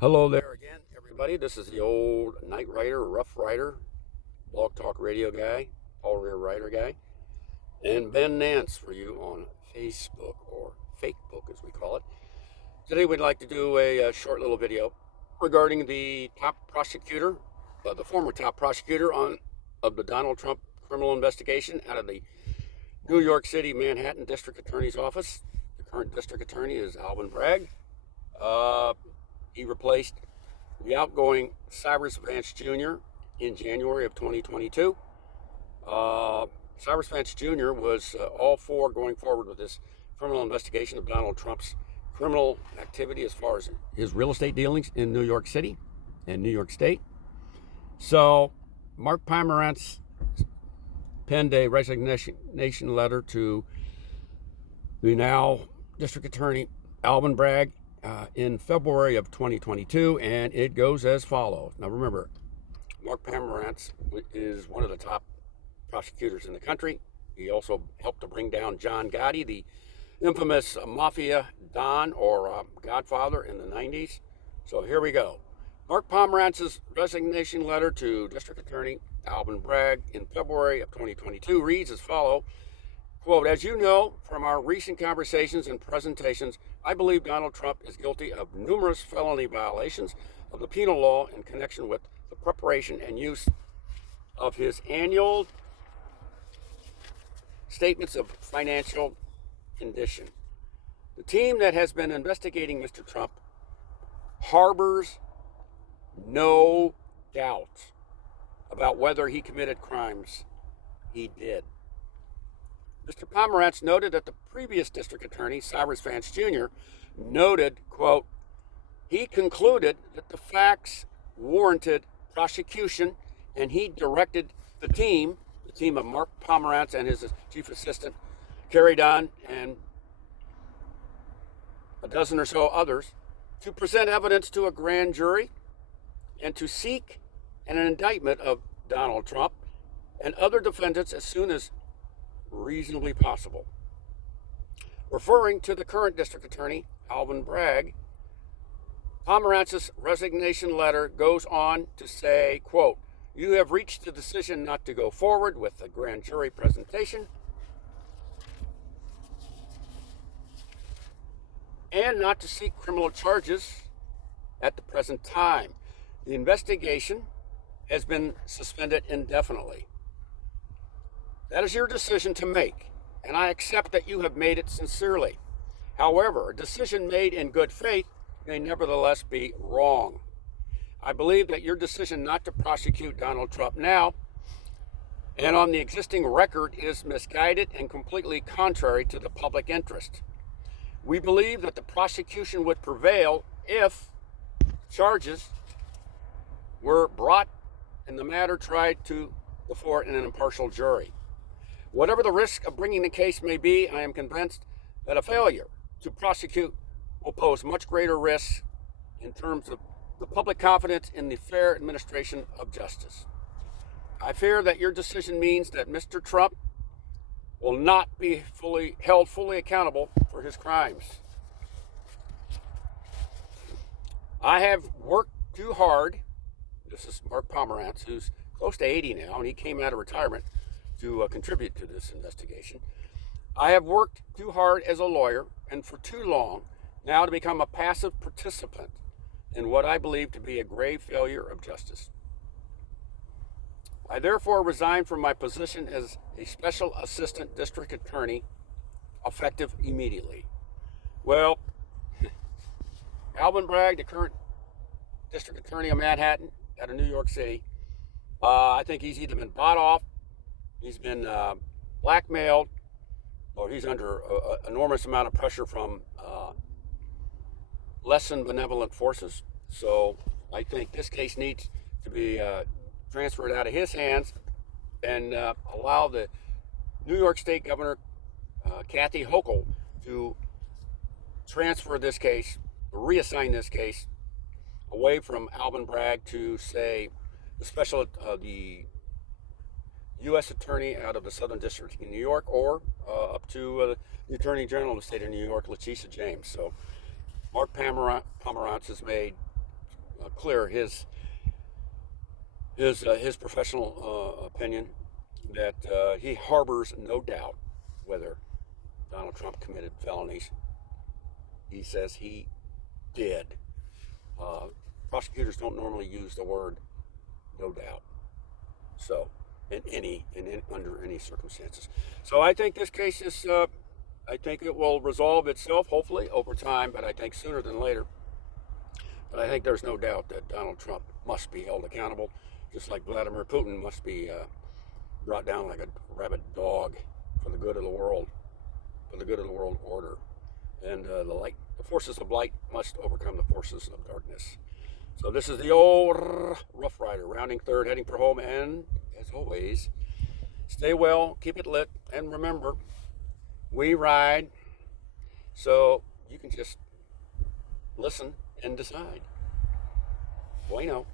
Hello there again, everybody. This is the old night writer, rough rider, blog talk radio guy, RuFF-RydRR guy, and Ben Nance for you on Facebook, or Fakebook as we call it. Today we'd like to do a short little video regarding the former top prosecutor of the Donald Trump criminal investigation out of the New York City Manhattan District Attorney's Office. The current district attorney is Alvin Bragg. He replaced the outgoing Cyrus Vance Jr. in January of 2022. Cyrus Vance Jr. was all for going forward with this criminal investigation of Donald Trump's criminal activity as far as his real estate dealings in New York City and New York State. So Mark Pomerantz penned a resignation letter to the now District Attorney Alvin Bragg in February of 2022, and it goes as follows. Now remember, Mark Pomerantz is one of the top prosecutors in the country. He also helped to bring down John Gotti, the infamous mafia don or godfather in the 90s. So here we go. Mark Pomerantz's resignation letter to District Attorney Alvin Bragg in February of 2022 reads as follows. Quote, "As you know from our recent conversations and presentations, I believe Donald Trump is guilty of numerous felony violations of the penal law in connection with the preparation and use of his annual statements of financial condition. The team that has been investigating Mr. Trump harbors no doubt about whether he committed crimes. He did. Mr. Pomerantz noted that the previous district attorney, Cyrus Vance Jr., noted, quote, he concluded that the facts warranted prosecution, and he directed the team of Mark Pomerantz and his chief assistant, Carrie Dunn, and a dozen or so others, to present evidence to a grand jury and to seek an indictment of Donald Trump and other defendants as soon as reasonably possible." Referring to the current district attorney, Alvin Bragg, Pomerantz's resignation letter goes on to say, quote, "You have reached the decision not to go forward with the grand jury presentation and not to seek criminal charges at the present time. The investigation has been suspended indefinitely. That is your decision to make, and I accept that you have made it sincerely. However, a decision made in good faith may nevertheless be wrong. I believe that your decision not to prosecute Donald Trump now and on the existing record is misguided and completely contrary to the public interest. We believe that the prosecution would prevail if charges were brought and the matter tried before an impartial jury. Whatever the risk of bringing the case may be, I am convinced that a failure to prosecute will pose much greater risks in terms of the public confidence in the fair administration of justice. I fear that your decision means that Mr. Trump will not be held fully accountable for his crimes. I have worked too hard." This is Mark Pomerantz, who's close to 80 now, and he came out of retirement to contribute to this investigation. "I have worked too hard as a lawyer and for too long now to become a passive participant in what I believe to be a grave failure of justice. I therefore resign from my position as a special assistant district attorney effective immediately." Well, Alvin Bragg, the current district attorney of Manhattan out of New York City, I think he's either been bought off, he's been blackmailed, or he's under an enormous amount of pressure from less than benevolent forces. So I think this case needs to be transferred out of his hands and allow the New York State Governor Kathy Hochul to transfer this case, reassign this case away from Alvin Bragg to, say, the U.S. Attorney out of the Southern District in New York, or up to the Attorney General of the state of New York, Letitia James. So Mark Pomerantz has made clear his professional opinion that he harbors no doubt whether Donald Trump committed felonies. He says he did. Prosecutors don't normally use the word no doubt. So, under any circumstances. So I think this case is, I think it will resolve itself, hopefully, over time, but I think sooner than later. But I think there's no doubt that Donald Trump must be held accountable, just like Vladimir Putin must be brought down like a rabid dog for the good of the world, order. And the forces of light must overcome the forces of darkness. So this is the old Rough Rider, rounding third, heading for home, and as always, stay well, keep it lit, and remember, we ride, so you can just listen and decide. Bueno.